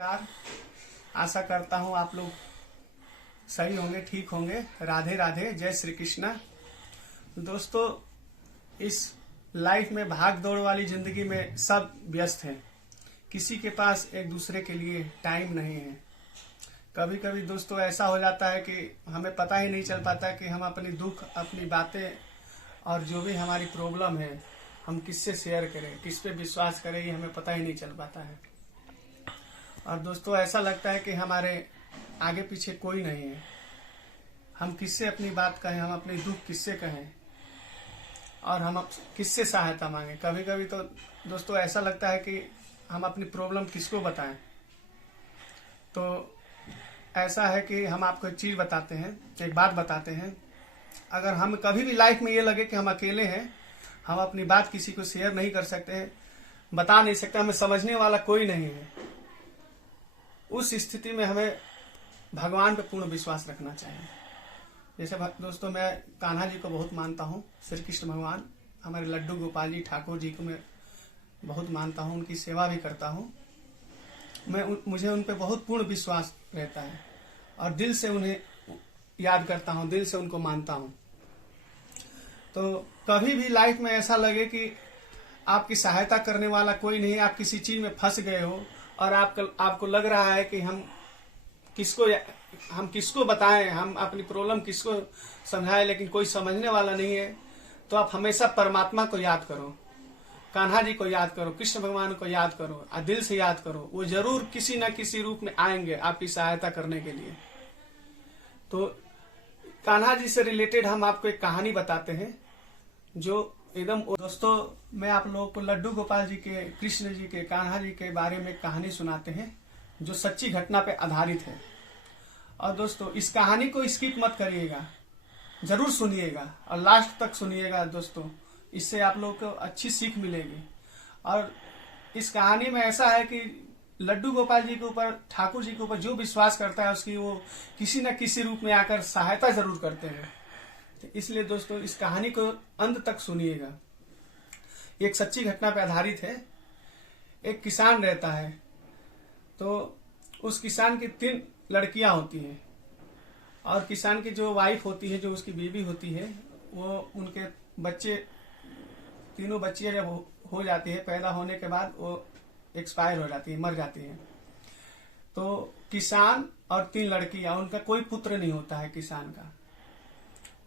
नमस्कार। आशा करता हूँ आप लोग सही होंगे, ठीक होंगे। राधे राधे, जय श्री कृष्णा। दोस्तों, इस लाइफ में भाग दौड़ वाली जिंदगी में सब व्यस्त हैं। किसी के पास एक दूसरे के लिए टाइम नहीं है। कभी कभी दोस्तों ऐसा हो जाता है कि हमें पता ही नहीं चल पाता कि हम अपनी दुख, अपनी बातें और जो भी हमारी प्रॉब्लम है हम किससे शेयर करें, किस पे विश्वास करें, ये हमें पता ही नहीं चल पाता है। और दोस्तों ऐसा लगता है कि हमारे आगे पीछे कोई नहीं है। हम किससे अपनी बात कहें, हम अपनी दुख किससे कहें और हम किससे सहायता मांगे। कभी कभी तो दोस्तों ऐसा लगता है कि हम अपनी प्रॉब्लम किसको बताएं। तो ऐसा है कि हम आपको एक चीज बताते हैं, एक बात बताते हैं। अगर हम कभी भी लाइफ में ये लगे कि हम अकेले हैं, हम अपनी बात किसी को शेयर नहीं कर सकते, बता नहीं सकते, हमें समझने वाला कोई नहीं है, उस स्थिति में हमें भगवान पे पूर्ण विश्वास रखना चाहिए। जैसे दोस्तों मैं कान्हा जी को बहुत मानता हूँ, श्री कृष्ण भगवान, हमारे लड्डू गोपाल जी ठाकुर जी को मैं बहुत मानता हूँ, उनकी सेवा भी करता हूँ। मुझे उन पे बहुत पूर्ण विश्वास रहता है और दिल से उन्हें याद करता हूँ, दिल से उनको मानता हूँ। तो कभी भी लाइफ में ऐसा लगे कि आपकी सहायता करने वाला कोई नहीं, आप किसी चीज में फंस गए हो और आपको लग रहा है कि हम किसको बताएं, हम अपनी प्रॉब्लम किसको समझाएं, लेकिन कोई समझने वाला नहीं है, तो आप हमेशा परमात्मा को याद करो, कान्हा जी को याद करो, कृष्ण भगवान को याद करो और दिल से याद करो। वो जरूर किसी न किसी रूप में आएंगे आपकी सहायता करने के लिए। तो कान्हा जी से रिलेटेड हम आपको एक कहानी बताते हैं जो एकदम। दोस्तों मैं आप लोगों को लड्डू गोपाल जी के, कृष्ण जी के, कान्हा जी के बारे में कहानी सुनाते हैं जो सच्ची घटना पे आधारित है। और दोस्तों इस कहानी को स्किप मत करिएगा, जरूर सुनिएगा और लास्ट तक सुनिएगा दोस्तों, इससे आप लोगों को अच्छी सीख मिलेगी। और इस कहानी में ऐसा है कि लड्डू गोपाल जी के ऊपर, ठाकुर जी के ऊपर जो विश्वास करता है उसकी वो किसी न किसी रूप में आकर सहायता जरूर करते हैं। तो इसलिए दोस्तों इस कहानी को अंत तक सुनिएगा। एक सच्ची घटना पर आधारित है। एक किसान रहता है, तो उस किसान की 3 लड़कियां होती हैं और किसान की जो वाइफ होती है, जो उसकी बीवी होती है, वो उनके बच्चे, तीनों बच्चियां जब हो जाती है, पैदा होने के बाद वो एक्सपायर हो जाती है, मर जाती है। तो किसान और 3 लड़कियां, उनका कोई पुत्र नहीं होता है किसान का।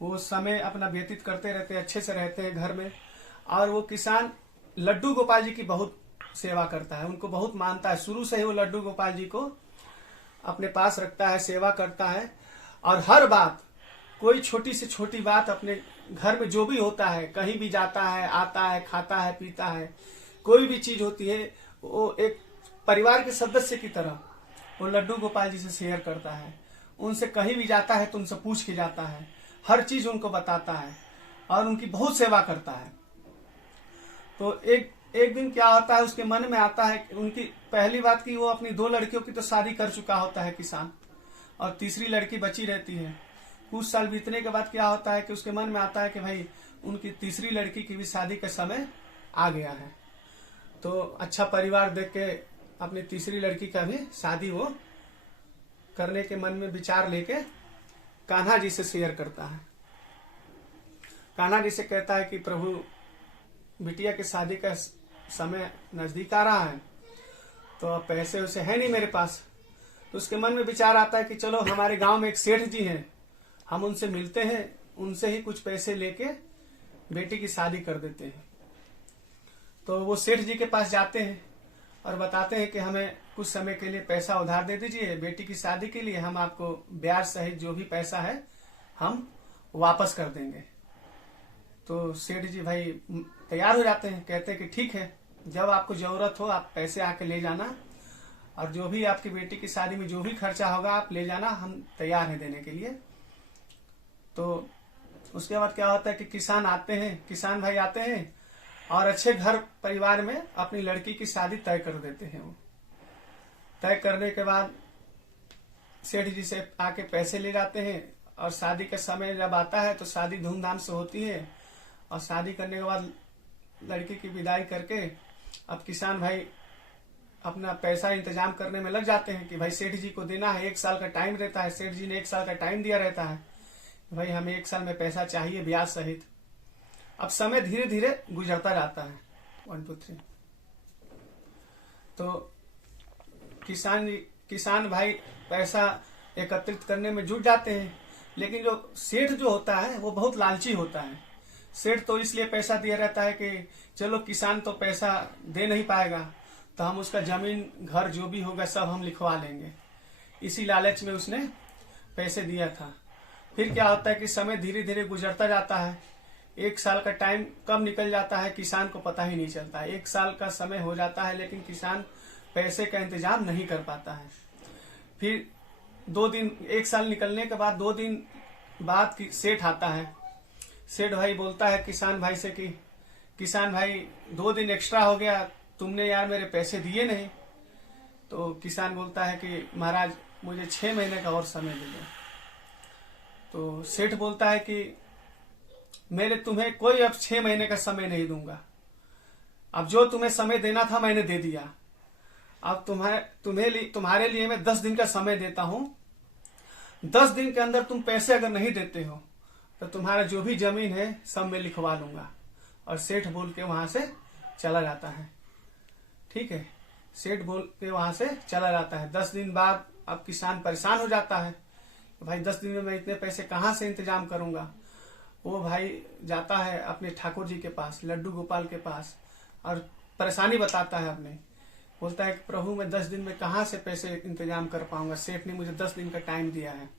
वो समय अपना व्यतीत करते रहते हैं, अच्छे से रहते हैं घर में। और वो किसान लड्डू गोपाल जी की बहुत सेवा करता है, उनको बहुत मानता है। शुरू से ही वो लड्डू गोपाल जी को अपने पास रखता है, सेवा करता है। और हर बात, कोई छोटी से छोटी बात अपने घर में जो भी होता है, कहीं भी जाता है, आता है, खाता है, पीता है, कोई भी चीज होती है, वो एक परिवार के सदस्य की तरह वो लड्डू गोपाल जी से शेयर करता है। उनसे कहीं भी जाता है तो उनसे पूछ के जाता है, हर चीज उनको बताता है और उनकी बहुत सेवा करता है। तो एक दिन क्या होता है, उसके मन में आता है, उनकी पहली बात की वो अपनी 2 लड़कियों की तो शादी कर चुका होता है किसान, और तीसरी लड़की बची रहती है। कुछ साल बीतने के बाद क्या होता है कि उसके मन में आता है कि भाई उनकी तीसरी लड़की की भी शादी का समय आ गया है। तो अच्छा परिवार देख के अपनी तीसरी लड़की का भी शादी वो करने के मन में विचार लेके कान्हा जी से शेयर करता है। कान्हा जी से कहता है कि प्रभु, बिटिया की शादी का समय नजदीक आ रहा है, तो अब पैसे उसे है नहीं मेरे पास। तो उसके मन में विचार आता है कि चलो हमारे गांव में एक सेठ जी हैं, हम उनसे मिलते हैं, उनसे ही कुछ पैसे लेके बेटी की शादी कर देते हैं। तो वो सेठ जी के पास जाते हैं और बताते हैं कि हमें कुछ समय के लिए पैसा उधार दे दीजिए, बेटी की शादी के लिए हम आपको ब्याज सहित जो भी पैसा है हम वापस कर देंगे। तो सेठ जी भाई तैयार हो जाते हैं, कहते हैं कि ठीक है, जब आपको जरूरत हो आप पैसे आके ले जाना और जो भी आपकी बेटी की शादी में जो भी खर्चा होगा आप ले जाना, हम तैयार हैं देने के लिए। तो उसके बाद क्या होता है कि किसान भाई आते हैं और अच्छे घर परिवार में अपनी लड़की की शादी तय कर देते हैं। वो तय करने के बाद सेठ जी से आके पैसे ले जाते हैं और शादी का समय जब आता है तो शादी धूमधाम से होती है। और शादी करने के बाद लड़की की विदाई करके अब किसान भाई अपना पैसा इंतजाम करने में लग जाते हैं कि भाई सेठ जी को देना है, 1 साल का टाइम रहता है, सेठ जी ने 1 साल का टाइम दिया रहता है, भाई हमें 1 साल में पैसा चाहिए ब्याज सहित। अब समय धीरे धीरे गुजरता जाता है। 1 2 3। तो किसान भाई पैसा एकत्रित करने में जुट जाते हैं, लेकिन जो सेठ जो होता है वो बहुत लालची होता है। सेठ तो इसलिए पैसा दिया रहता है कि चलो किसान तो पैसा दे नहीं पाएगा, तो हम उसका जमीन घर जो भी होगा सब हम लिखवा लेंगे। इसी लालच में उसने पैसे दिया था। फिर क्या होता है कि समय धीरे धीरे गुजरता जाता है। 1 साल का टाइम कब निकल जाता है किसान को पता ही नहीं चलता। 1 साल का समय हो जाता है, लेकिन किसान पैसे का इंतजाम नहीं कर पाता है। फिर 2 दिन, 1 साल निकलने के बाद 2 दिन बाद सेठ आता है। सेठ भाई बोलता है किसान भाई से कि किसान भाई 2 दिन एक्स्ट्रा हो गया, तुमने यार मेरे पैसे दिए नहीं। तो किसान बोलता है कि महाराज मुझे 6 महीने का और समय दे दो। तो सेठ बोलता है कि मेरे तुम्हें कोई अब 6 महीने का समय नहीं दूंगा। अब जो तुम्हें समय देना था मैंने दे दिया। अब तुम्हारे लिए मैं 10 दिन का समय देता हूं। 10 दिन के अंदर तुम पैसे अगर नहीं देते हो तो तुम्हारा जो भी जमीन है सब मैं लिखवा लूंगा। और सेठ बोल के वहां से चला जाता है। ठीक है, सेठ बोल के वहां से चला जाता है। 10 दिन बाद अब किसान परेशान हो जाता है, भाई 10 दिन में मैं इतने पैसे कहां से इंतजाम करूंगा। वो भाई जाता है अपने ठाकुर जी के पास, लड्डू गोपाल के पास, और परेशानी बताता है अपने। बोलता है कि प्रभु मैं 10 दिन में कहां से पैसे इंतजाम कर पाऊंगा, सेठ ने मुझे 10 दिन का टाइम दिया है।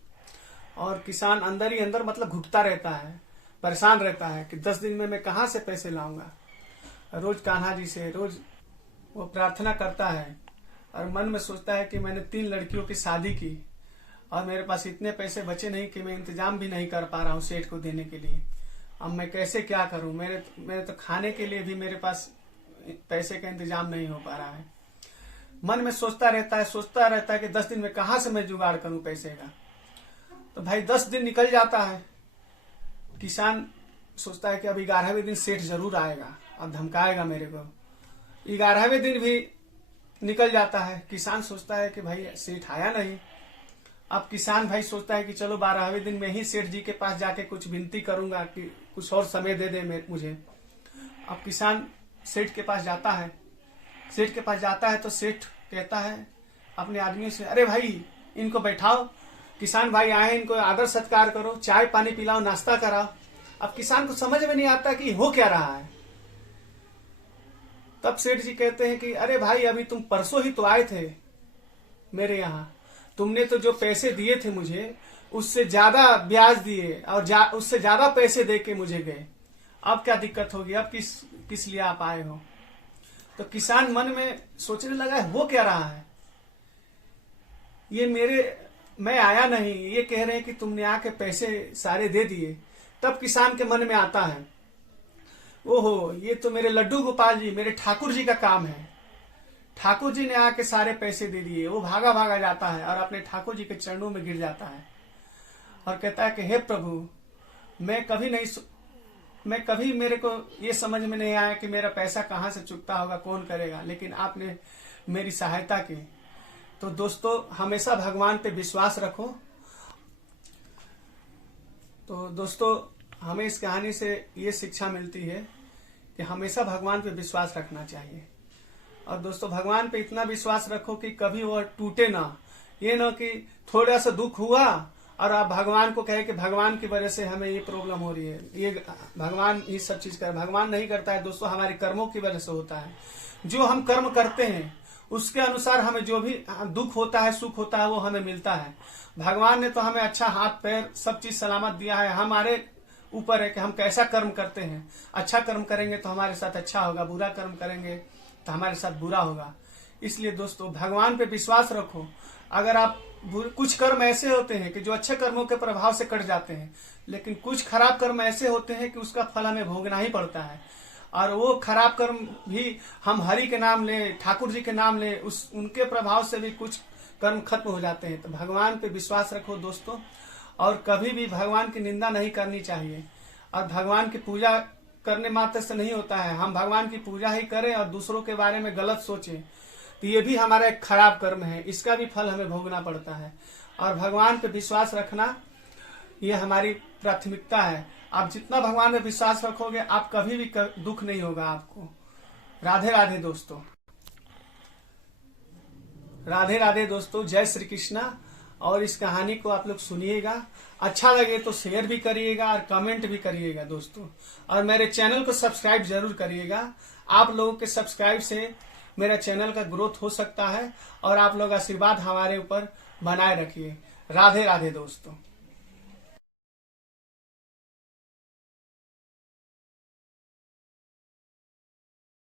और किसान अंदर ही अंदर मतलब घुटता रहता है, परेशान रहता है कि 10 दिन में मैं कहां से पैसे लाऊंगा। रोज कान्हा जी से रोज वो प्रार्थना करता है और मन में सोचता है कि मैंने 3 लड़कियों की शादी की और मेरे पास इतने पैसे बचे नहीं कि मैं इंतजाम भी नहीं कर पा रहा हूँ सेठ को देने के लिए। अब मैं कैसे क्या करूं, मेरे तो खाने के लिए भी मेरे पास पैसे का इंतजाम नहीं हो पा रहा है। मन में सोचता रहता है कि 10 दिन में कहां से मैं जुगाड़ करूं पैसे का। तो भाई 10 दिन निकल जाता है। किसान सोचता है कि अब 11वें दिन सेठ जरूर आएगा, अब धमकाएगा मेरे को। 11वें दिन भी निकल जाता है। किसान सोचता है कि भाई सेठ आया नहीं। अब किसान भाई सोचता है कि चलो 12वें दिन में ही सेठ जी के पास जाके कुछ विनती करूंगा कि कुछ और समय दे दे मुझे। अब किसान सेठ के पास जाता है। सेठ के पास जाता है तो सेठ कहता है अपने आदमियों से, अरे भाई इनको बैठाओ, किसान भाई आए, इनको आदर सत्कार करो, चाय पानी पिलाओ, नाश्ता कराओ। अब किसान को समझ में नहीं आता कि हो क्या रहा है। तब सेठ जी कहते हैं कि अरे भाई अभी तुम परसों ही तो आए थे मेरे यहाँ, तुमने तो जो पैसे दिए थे मुझे उससे ज्यादा ब्याज दिए और उससे ज्यादा पैसे दे के मुझे गए। अब क्या दिक्कत होगी, अब किस लिए आप आए हो। तो किसान मन में सोचने लगा हो क्या रहा है, ये मैं आया नहीं, ये कह रहे हैं कि तुमने आके पैसे सारे दे दिए। तब किसान के मन में आता है ओहो ये तो मेरे लड्डू गोपाल जी, मेरे ठाकुर जी का काम है। ठाकुर जी ने आके सारे पैसे दे दिए। वो भागा भागा जाता है और अपने ठाकुर जी के चरणों में गिर जाता है और कहता है कि हे प्रभु मैं कभी मेरे को ये समझ में नहीं आया कि मेरा पैसा कहाँ से चुकता होगा, कौन करेगा, लेकिन आपने मेरी सहायता की। तो दोस्तों हमेशा भगवान पे विश्वास रखो। तो दोस्तों हमें इस कहानी से ये शिक्षा मिलती है कि हमेशा भगवान पे विश्वास रखना चाहिए। और दोस्तों भगवान पे इतना विश्वास रखो कि कभी वो टूटे ना। ये ना कि थोड़ा सा दुख हुआ और आप भगवान को कहे कि भगवान की वजह से हमें ये प्रॉब्लम हो रही है, ये भगवान ये सब चीज कर, भगवान नहीं करता है दोस्तों, हमारे कर्मों की वजह से होता है। जो हम कर्म करते हैं उसके अनुसार हमें जो भी दुख होता है सुख होता है वो हमें मिलता है। भगवान ने तो हमें अच्छा हाथ पैर सब चीज सलामत दिया है, हमारे ऊपर है कि हम कैसा कर्म करते हैं। अच्छा कर्म करेंगे तो हमारे साथ अच्छा होगा, बुरा कर्म करेंगे तो हमारे साथ बुरा होगा। इसलिए दोस्तों भगवान पे विश्वास रखो। अगर आप कुछ कर्म ऐसे होते हैं कि जो अच्छे कर्मों के प्रभाव से कट जाते हैं, लेकिन कुछ खराब कर्म ऐसे होते हैं कि उसका फल हमें भोगना ही पड़ता है। और वो खराब कर्म भी हम हरि के नाम ले, ठाकुर जी के नाम ले, उनके प्रभाव से भी कुछ कर्म खत्म हो जाते हैं। तो भगवान पे विश्वास रखो दोस्तों, और कभी भी भगवान की निंदा नहीं करनी चाहिए। और भगवान की पूजा करने मात्र से नहीं होता है, हम भगवान की पूजा ही करें और दूसरों के बारे में गलत सोचें तो ये भी हमारा एक खराब कर्म है, इसका भी फल हमें भोगना पड़ता है। और भगवान पे विश्वास रखना ये हमारी प्राथमिकता है। आप जितना भगवान में विश्वास रखोगे, आप कभी भी दुख नहीं होगा आपको। राधे राधे दोस्तों, राधे राधे दोस्तों, जय श्री कृष्णा। और इस कहानी को आप लोग सुनिएगा, अच्छा लगे तो शेयर भी करिएगा और कमेंट भी करिएगा दोस्तों। और मेरे चैनल को सब्सक्राइब जरूर करिएगा। आप लोगों के सब्सक्राइब से मेरा चैनल का ग्रोथ हो सकता है, और आप लोग आशीर्वाद हमारे ऊपर बनाए रखिए। राधे राधे दोस्तों।